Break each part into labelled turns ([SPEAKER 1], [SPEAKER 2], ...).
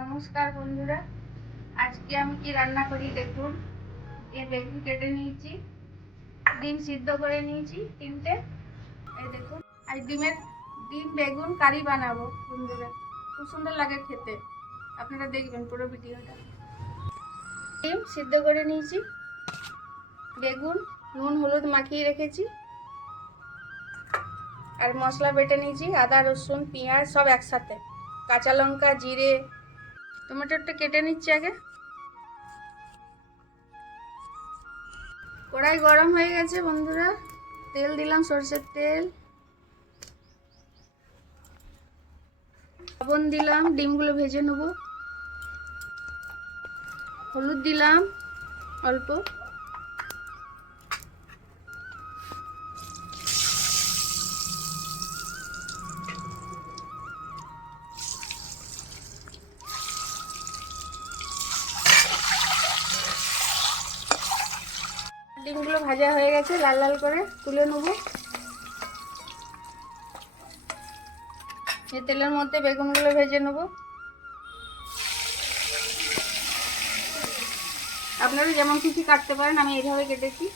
[SPEAKER 1] নমস্কার বন্ধুরা, আজকে আমি কি রান্না করি দেখুন। এ বেগুন কেটে নিয়েছি, ডিম সিদ্ধ করে নিয়েছি তিনটে। এই দেখুন আর ডিমের ডিম, বেগুন, কারি বানাবো বন্ধুরা। খুব সুন্দর লাগে খেতে। আপনারা দেখবেন পুরো ভিডিওটা। ডিম সিদ্ধ করে নিয়েছি, বেগুন, নুন, হলুদ মাখিয়ে রেখেছি। আর মশলা বেটে নিয়েছি, আদা, রসুন, পেঁয়াজ সব একসাথে। কাঁচা লঙ্কা, জিরে টমেটোটা কেটে নিচ্ছি আগে। কড়াই গরম হয়ে গেছে বন্ধুরা। তেল দিলাম, সরষের তেল। লবণ দিলাম, ডিমগুলো ভেজে নেব। হলুদ দিলাম, অল্প। ডিমগুলো ভাজা হয়ে গেছে, লাল লাল করে তুলে নেব। এই তেলের মধ্যে বেগুনগুলো ভেজে নেব। আপনারা যেমন কিছু কাটতে পারেন, আমি এইভাবে কেটেছি।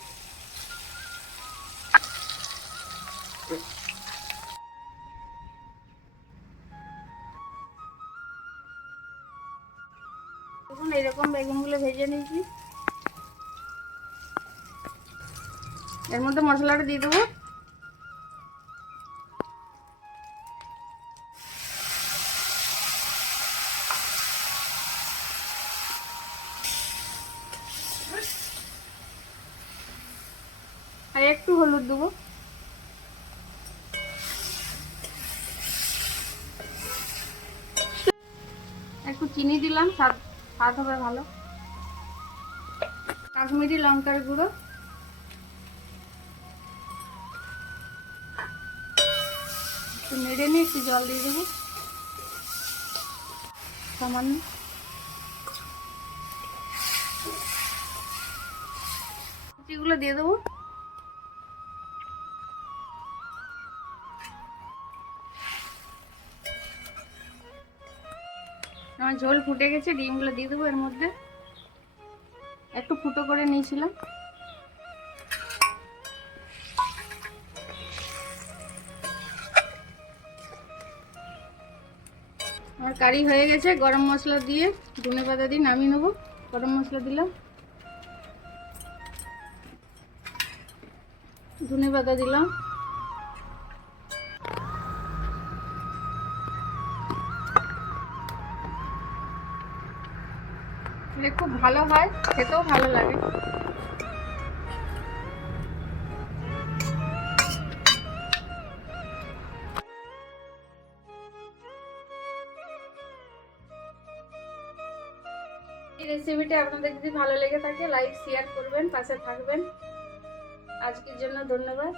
[SPEAKER 1] দেখুন এরকম বেগুনগুলো ভেজে নিয়েছি। এর মধ্যে মশলাটা দিয়ে দেবো। আর একটু হলুদ দেবো। একটু চিনি দিলাম, স্বাদ স্বাদ হবে ভালো। কাশ্মীরি লঙ্কার গুঁড়ো। একটু নেড়ে নিয়ে একটু জল দিয়ে দেবো। সামান্য। কুচিগুলো দিয়ে দেবো। আমার ঝোল ফুটে গেছে, ডিমগুলো দিয়ে দেবো এর মধ্যে। একটু ফুটো করে নিয়েছিলাম। আমার কারি হয়ে গেছে, গরম মশলা দিয়ে ধনে পাতা দিয়ে নামিয়ে নেব। গরম মশলা দিলাম। ধনে পাতা দিলাম। খুব ভালো হয়, খেতেও ভালো লাগে। এই রেসিপিটা আপনাদের যদি ভালো লেগে থাকে লাইক শেয়ার করবেন, পাশে থাকবেন। আজকের জন্য ধন্যবাদ।